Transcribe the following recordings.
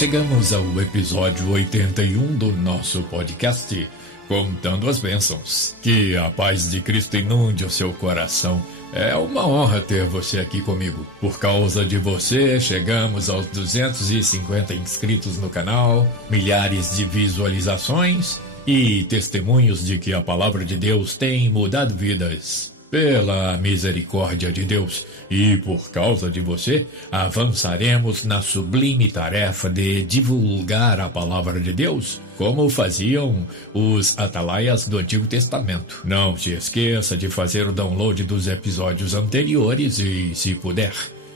Chegamos ao episódio 81 do nosso podcast, Contando as Bênçãos. Que a paz de Cristo inunde o seu coração. É uma honra ter você aqui comigo. Por causa de você, chegamos aos 250 inscritos no canal, milhares de visualizações e testemunhos de que a palavra de Deus tem mudado vidas. Pela misericórdia de Deus e por causa de você, avançaremos na sublime tarefa de divulgar a palavra de Deus, como faziam os atalaias do Antigo Testamento. Não se esqueça de fazer o download dos episódios anteriores e, se puder,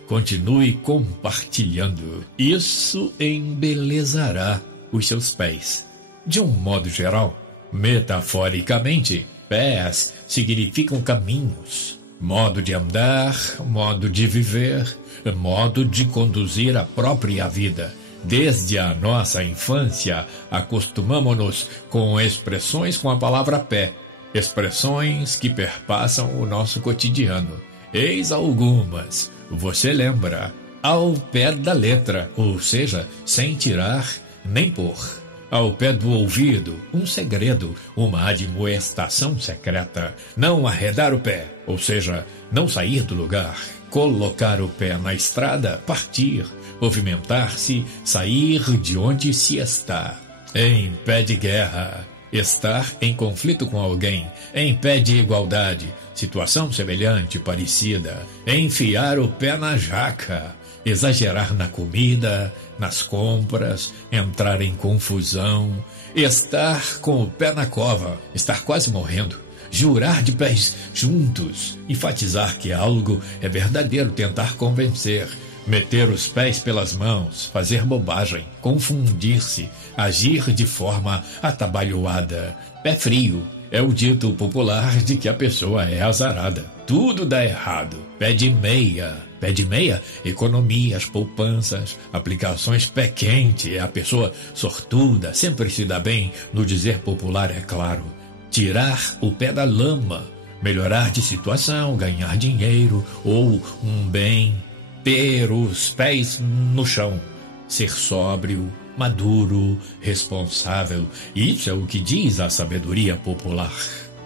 continue compartilhando. Isso embelezará os seus pés. De um modo geral, metaforicamente, pés significam caminhos, modo de andar, modo de viver, modo de conduzir a própria vida. Desde a nossa infância, acostumamo-nos com expressões com a palavra pé, expressões que perpassam o nosso cotidiano. Eis algumas. Você lembra? Ao pé da letra, ou seja, sem tirar nem pôr. Ao pé do ouvido, um segredo, uma admoestação secreta. Não arredar o pé, ou seja, não sair do lugar. Colocar o pé na estrada, partir, movimentar-se, sair de onde se está. Em pé de guerra, estar em conflito com alguém. Em pé de igualdade, situação semelhante, parecida. Enfiar o pé na jaca. Exagerar na comida, nas compras, entrar em confusão, estar com o pé na cova, estar quase morrendo, jurar de pés juntos, enfatizar que algo é verdadeiro, tentar convencer, meter os pés pelas mãos, fazer bobagem, confundir-se, agir de forma atabalhoada. Pé frio é o dito popular de que a pessoa é azarada. Tudo dá errado. Pé de meia. Pé de meia, economias, poupanças, aplicações. Pé quente é a pessoa sortuda, sempre se dá bem, no dizer popular, é claro. Tirar o pé da lama, melhorar de situação, ganhar dinheiro ou um bem. Ter os pés no chão, ser sóbrio, maduro, responsável. Isso é o que diz a sabedoria popular.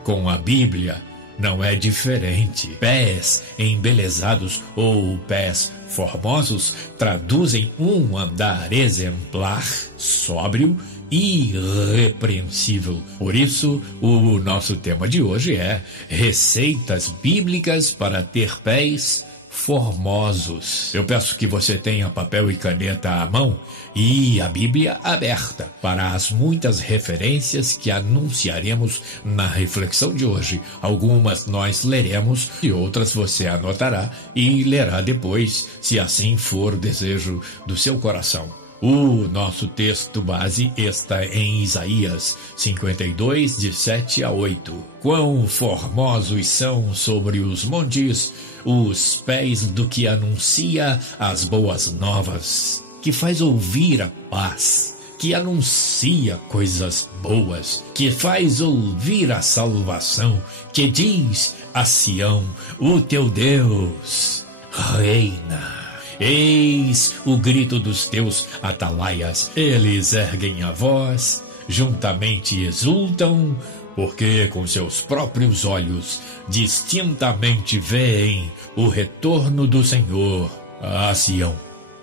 Com a Bíblia, não é diferente. Pés embelezados ou pés formosos traduzem um andar exemplar, sóbrio e irrepreensível. Por isso, o nosso tema de hoje é receitas bíblicas para ter pés formosos. Eu peço que você tenha papel e caneta à mão e a Bíblia aberta para as muitas referências que anunciaremos na reflexão de hoje. Algumas nós leremos e outras você anotará e lerá depois, se assim for o desejo do seu coração. O nosso texto base está em Isaías 52, de 7 a 8. Quão formosos são sobre os montes os pés do que anuncia as boas novas, que faz ouvir a paz, que anuncia coisas boas, que faz ouvir a salvação, que diz a Sião, o teu Deus reina. Eis o grito dos teus atalaias, eles erguem a voz, juntamente exultam, porque com seus próprios olhos distintamente veem o retorno do Senhor a Sião.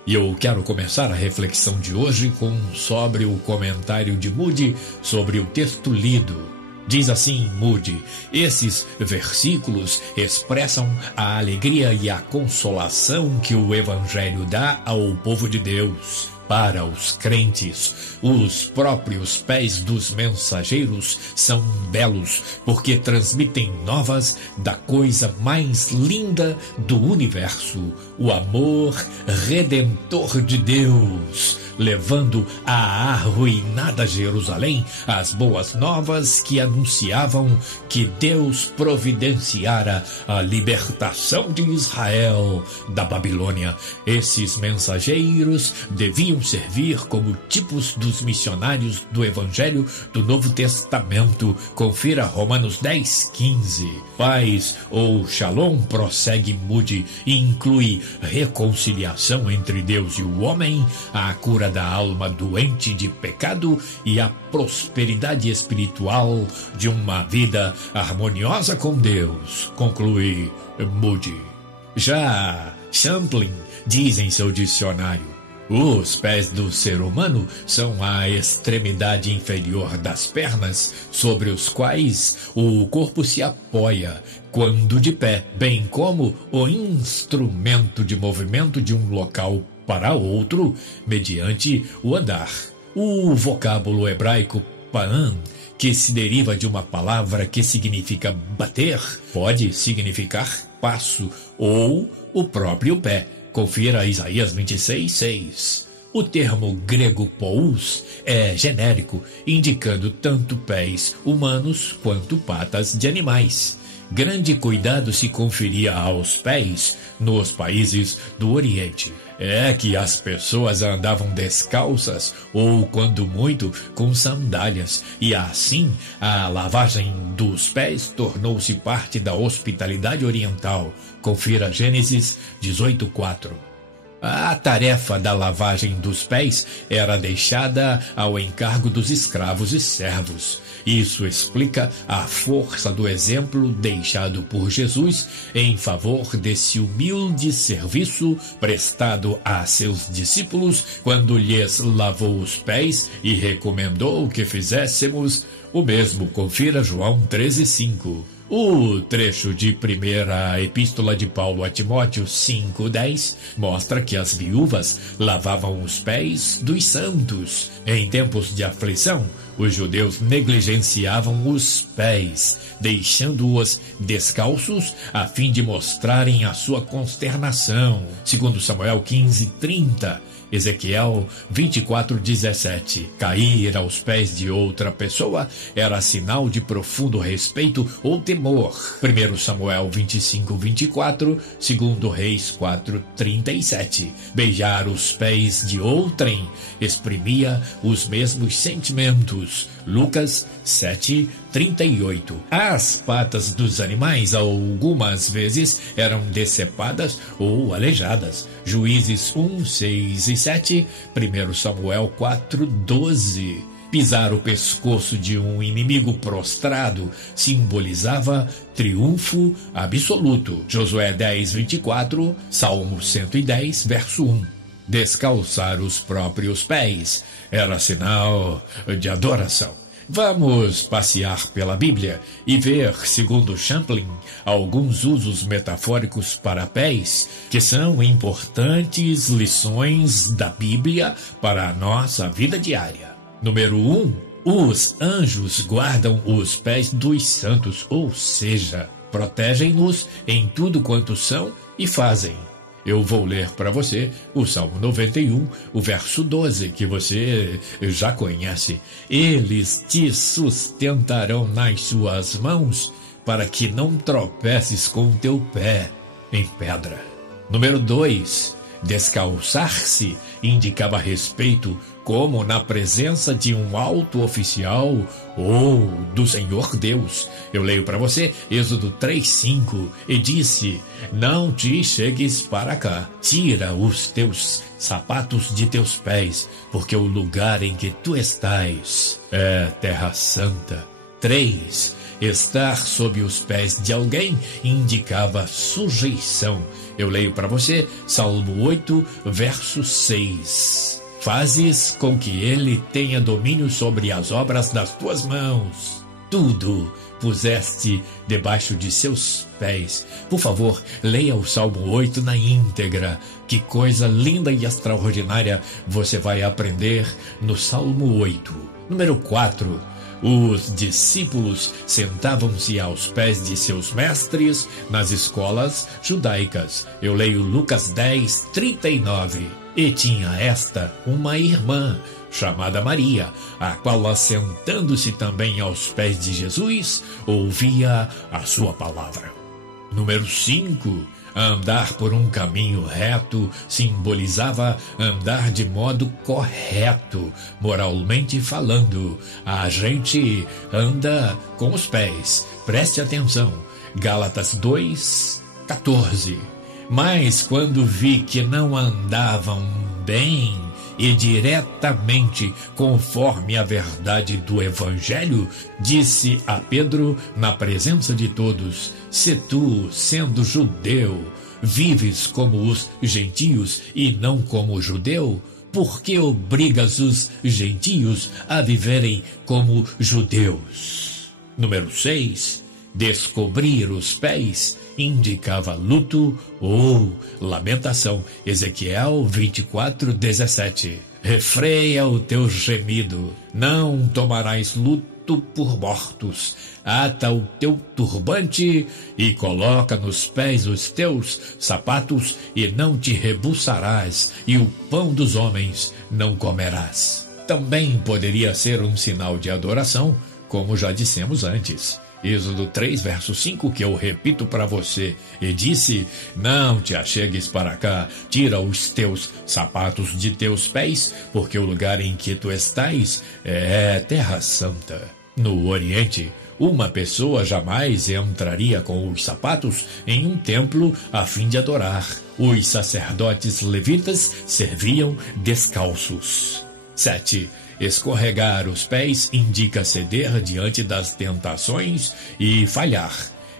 E eu quero começar a reflexão de hoje sobre o comentário de Moody sobre o texto lido. Diz assim Moody: esses versículos expressam a alegria e a consolação que o Evangelho dá ao povo de Deus. Para os crentes, os próprios pés dos mensageiros são belos, porque transmitem novas da coisa mais linda do universo, o amor redentor de Deus, levando à arruinada Jerusalém as boas novas que anunciavam que Deus providenciara a libertação de Israel da Babilônia. Esses mensageiros deviam servir como tipos dos missionários do Evangelho do Novo Testamento. Confira Romanos 10:15. Paz ou Shalom, prossegue Moody, inclui reconciliação entre Deus e o homem, a cura cura da alma doente de pecado e a prosperidade espiritual de uma vida harmoniosa com Deus, conclui Moody. Já Champlin diz em seu dicionário: os pés do ser humano são a extremidade inferior das pernas sobre os quais o corpo se apoia quando de pé, bem como o instrumento de movimento de um local para outro mediante o andar. O vocábulo hebraico pa'an, que se deriva de uma palavra que significa bater, pode significar passo ou o próprio pé. Confira Isaías 26:6. O termo grego pous é genérico, indicando tanto pés humanos quanto patas de animais. Grande cuidado se conferia aos pés nos países do Oriente. É que as pessoas andavam descalças ou, quando muito, com sandálias, e assim a lavagem dos pés tornou-se parte da hospitalidade oriental. Confira Gênesis 18:4. A tarefa da lavagem dos pés era deixada ao encargo dos escravos e servos. Isso explica a força do exemplo deixado por Jesus em favor desse humilde serviço prestado a seus discípulos quando lhes lavou os pés e recomendou que fizéssemos o mesmo. Confira João 13:5. O trecho de primeira epístola de Paulo a Timóteo 5:10 mostra que as viúvas lavavam os pés dos santos. Em tempos de aflição, os judeus negligenciavam os pés, deixando-os descalços a fim de mostrarem a sua consternação. Segundo Samuel 15:30. Ezequiel 24:17. Cair aos pés de outra pessoa era sinal de profundo respeito ou temor. 1 Samuel 25:24, 2 Reis 4:37. Beijar os pés de outrem exprimia os mesmos sentimentos. Lucas 7:38. As patas dos animais algumas vezes eram decepadas ou aleijadas. Juízes 1:6 e 7, 1 Samuel 4:12. Pisar o pescoço de um inimigo prostrado simbolizava triunfo absoluto. Josué 10:24, Salmo 110, verso 1. Descalçar os próprios pés era sinal de adoração. Vamos passear pela Bíblia e ver, segundo Champlin, alguns usos metafóricos para pés que são importantes lições da Bíblia para a nossa vida diária. Número 1. Os anjos guardam os pés dos santos, ou seja, protegem-nos em tudo quanto são e fazem. Eu vou ler para você o Salmo 91, o verso 12, que você já conhece. Eles te sustentarão nas suas mãos, para que não tropeces com o teu pé em pedra. Número 2. Descalçar-se indicava respeito, como na presença de um alto oficial ou do Senhor Deus. Eu leio para você Êxodo 3:5, e disse: não te chegues para cá, tira os teus sapatos de teus pés, porque o lugar em que tu estás é terra santa. 3. Estar sob os pés de alguém indicava sujeição. Eu leio para você Salmo 8, verso 6. Fazes com que ele tenha domínio sobre as obras das tuas mãos. Tudo puseste debaixo de seus pés. Por favor, leia o Salmo 8 na íntegra. Que coisa linda e extraordinária você vai aprender no Salmo 8. Número 4. Os discípulos sentavam-se aos pés de seus mestres nas escolas judaicas. Eu leio Lucas 10:39. E tinha esta uma irmã chamada Maria, a qual, assentando-se também aos pés de Jesus, ouvia a sua palavra. Número 5. Andar por um caminho reto simbolizava andar de modo correto, moralmente falando. A gente anda com os pés. Preste atenção. Gálatas 2:14. Mas quando vi que não andavam bem e diretamente conforme a verdade do Evangelho, disse a Pedro na presença de todos: se tu, sendo judeu, vives como os gentios e não como judeu, por que obrigas os gentios a viverem como judeus? Número 6. Descobrir os pés indicava luto ou lamentação. Ezequiel 24:17. Refreia o teu gemido, não tomarás luto por mortos. Ata o teu turbante e coloca nos pés os teus sapatos, e não te rebuçarás, e o pão dos homens não comerás. Também poderia ser um sinal de adoração, como já dissemos antes. Êxodo 3, verso 5, que eu repito para você: e disse, não te achegues para cá, tira os teus sapatos de teus pés, porque o lugar em que tu estás é terra santa. No Oriente, uma pessoa jamais entraria com os sapatos em um templo a fim de adorar. Os sacerdotes levitas serviam descalços. 7. Escorregar os pés indica ceder diante das tentações e falhar.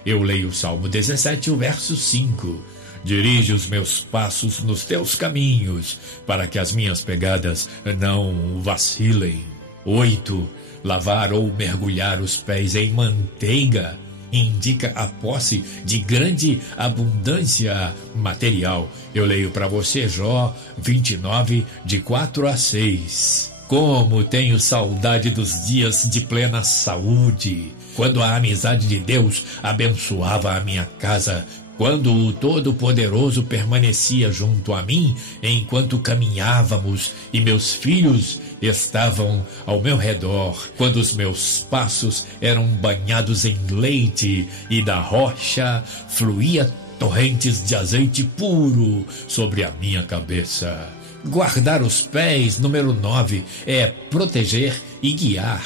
Eu leio o Salmo 17, o verso 5. Dirige os meus passos nos teus caminhos, para que as minhas pegadas não vacilem. 8. Lavar ou mergulhar os pés em manteiga indica a posse de grande abundância material. Eu leio para você Jó 29, de 4 a 6. Como tenho saudade dos dias de plena saúde, quando a amizade de Deus abençoava a minha casa, quando o Todo-Poderoso permanecia junto a mim enquanto caminhávamos e meus filhos estavam ao meu redor, quando os meus passos eram banhados em leite e da rocha fluía torrentes de azeite puro sobre a minha cabeça. Guardar os pés, número 9, é proteger e guiar.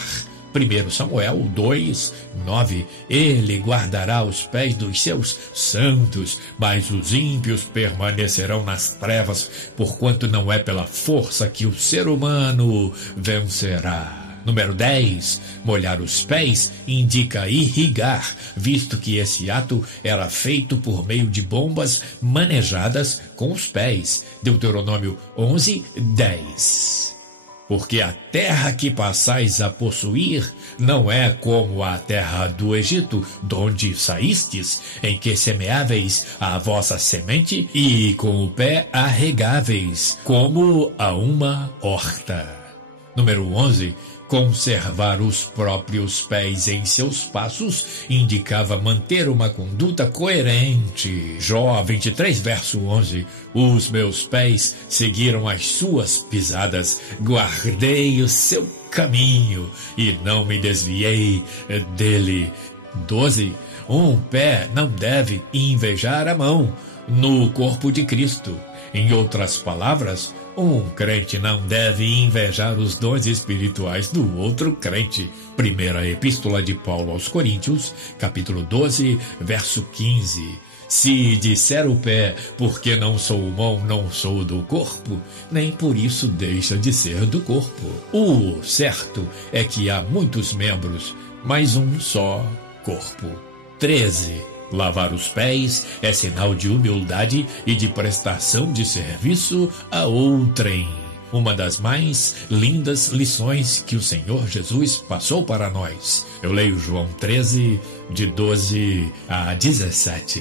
1 Samuel 2, 9. Ele guardará os pés dos seus santos, mas os ímpios permanecerão nas trevas, porquanto não é pela força que o ser humano vencerá. Número 10. Molhar os pés indica irrigar, visto que esse ato era feito por meio de bombas manejadas com os pés. Deuteronômio 11, 10. Porque a terra que passais a possuir não é como a terra do Egito, donde saístes, em que semeáveis a vossa semente e com o pé a regáveis, como a uma horta. Número 11. Conservar os próprios pés em seus passos indicava manter uma conduta coerente. Jó 23, verso 11. Os meus pés seguiram as suas pisadas, guardei o seu caminho e não me desviei dele. 12. Um pé não deve invejar a mão no corpo de Cristo. Em outras palavras, um crente não deve invejar os dons espirituais do outro crente. Primeira Epístola de Paulo aos Coríntios, capítulo 12, verso 15. Se disser o pé, porque não sou mão, não sou do corpo, nem por isso deixa de ser do corpo. O certo é que há muitos membros, mas um só corpo. 13. Lavar os pés é sinal de humildade e de prestação de serviço a outrem. Uma das mais lindas lições que o Senhor Jesus passou para nós. Eu leio João 13, de 12 a 17.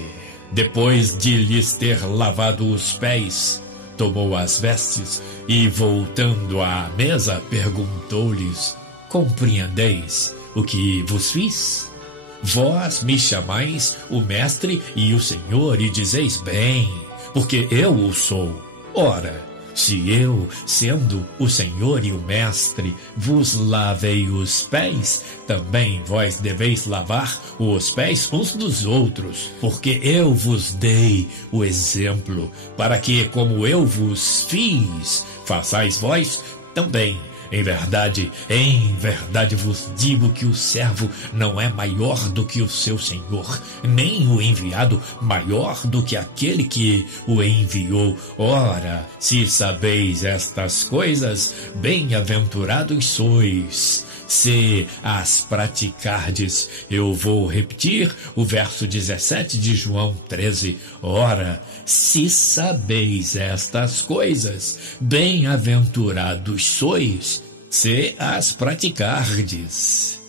Depois de lhes ter lavado os pés, tomou as vestes e, voltando à mesa, perguntou-lhes: compreendeis o que vos fiz? Vós me chamais o Mestre e o Senhor, e dizeis bem, porque eu o sou. Ora, se eu, sendo o Senhor e o Mestre, vos lavei os pés, também vós deveis lavar os pés uns dos outros, porque eu vos dei o exemplo, para que, como eu vos fiz, façais vós também. Em verdade vos digo que o servo não é maior do que o seu senhor, nem o enviado maior do que aquele que o enviou. Ora, se sabeis estas coisas, bem-aventurados sois, se as praticardes. Eu vou repetir o verso 17 de João 13. Ora, se sabeis estas coisas, bem-aventurados sois, se as praticardes.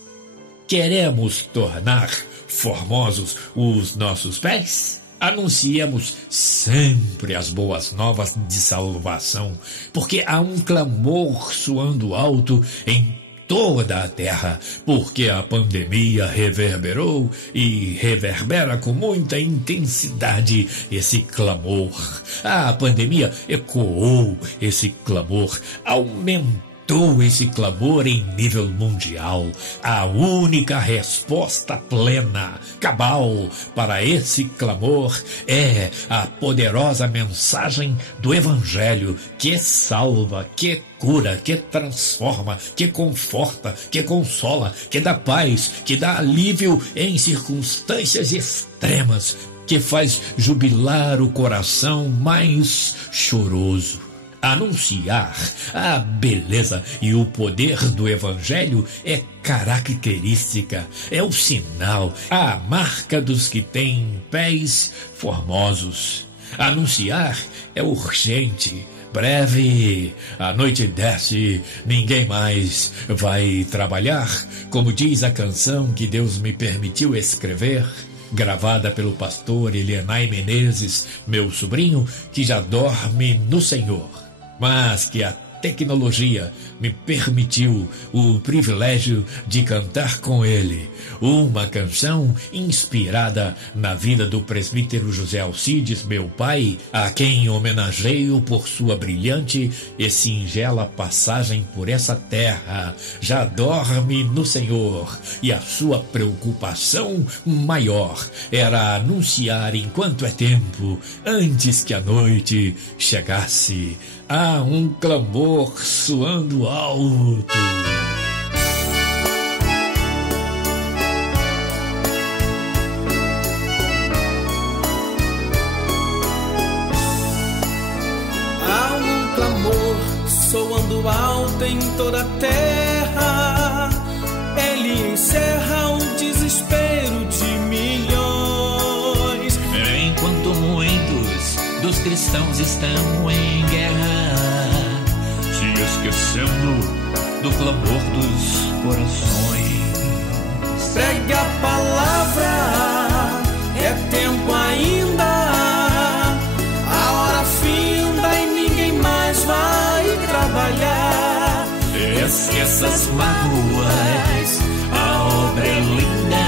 Queremos tornar formosos os nossos pés? Anunciemos sempre as boas novas de salvação, porque há um clamor soando alto em toda a terra, porque a pandemia reverberou e reverbera com muita intensidade esse clamor. A pandemia ecoou esse clamor, aumentou esse clamor em nível mundial. A única resposta plena, cabal, para esse clamor é a poderosa mensagem do Evangelho, que salva, que cura, que transforma, que conforta, que consola, que dá paz, que dá alívio em circunstâncias extremas, que faz jubilar o coração mais choroso. Anunciar a beleza e o poder do Evangelho é característica, é o sinal, a marca dos que têm pés formosos. Anunciar é urgente, breve, a noite desce, ninguém mais vai trabalhar, como diz a canção que Deus me permitiu escrever, gravada pelo pastor Elianai Menezes, meu sobrinho, que já dorme no Senhor, mas que a tecnologia me permitiu o privilégio de cantar com ele uma canção inspirada na vida do presbítero José Alcides, meu pai, a quem homenageio por sua brilhante e singela passagem por essa terra. Já dorme no Senhor, e a sua preocupação maior era anunciar enquanto é tempo, antes que a noite chegasse. Há um clamor soando alto. Há um clamor soando alto em toda a terra. Ele encerra o desespero de milhões. Enquanto muitos dos cristãos estão em guerra, se esquecendo do clamor dos corações. Pregue a palavra, é tempo ainda. A hora finda e ninguém mais vai trabalhar. Esqueça as mágoas, a obra é linda.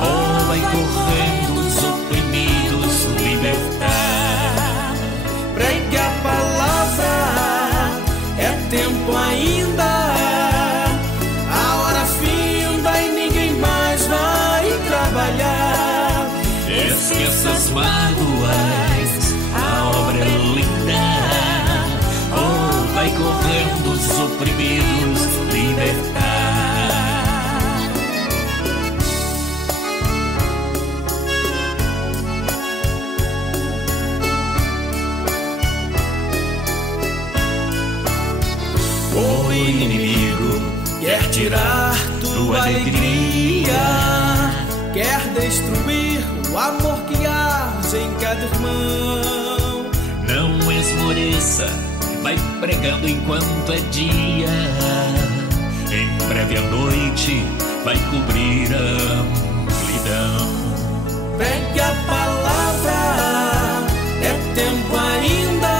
Oh, vai correndo os oprimidos libertar. Pregue a palavra, é tempo ainda. A hora finda e ninguém mais vai trabalhar. Esqueça as mágoas, a obra é linda. Oh, vai correndo os oprimidos libertar. O inimigo quer tirar tua alegria, quer destruir o amor que arde em cada irmão. Não esmoreça, vai pregando enquanto é dia. Em breve a noite vai cobrir a amplidão. Pregue a palavra, é tempo ainda.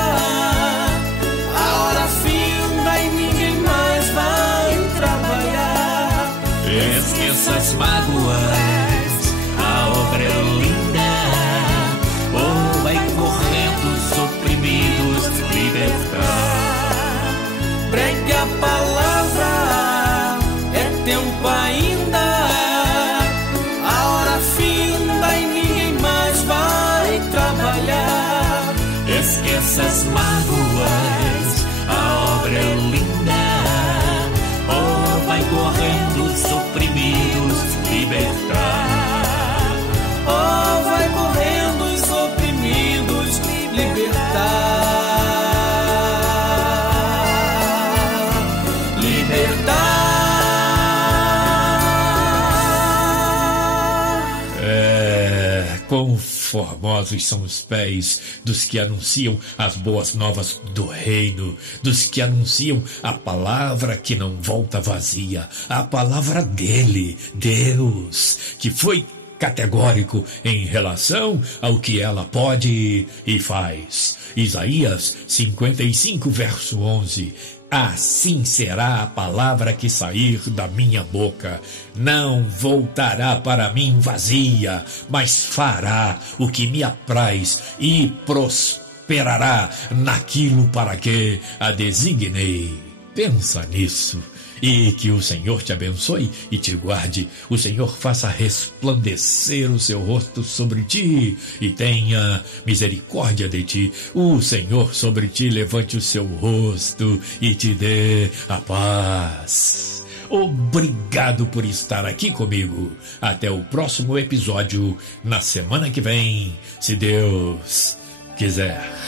A hora finda e ninguém mais vai trabalhar. Esqueça as mágoas, a obra é linda. Oh, vai correndo os oprimidos libertar. Pregue a palavra, é tempo ainda. A hora finda e ninguém mais vai trabalhar. Esqueça as mágoas, a obra é linda. Quão formosos são os pés dos que anunciam as boas novas do reino, dos que anunciam a palavra que não volta vazia, a palavra dele, Deus, que foi categórico em relação ao que ela pode e faz. Isaías 55, verso 11. Assim será a palavra que sair da minha boca. Não voltará para mim vazia, mas fará o que me apraz e prosperará naquilo para que a designei. Pensa nisso. E que o Senhor te abençoe e te guarde. O Senhor faça resplandecer o seu rosto sobre ti e tenha misericórdia de ti. O Senhor sobre ti levante o seu rosto e te dê a paz. Obrigado por estar aqui comigo. Até o próximo episódio, na semana que vem, se Deus quiser.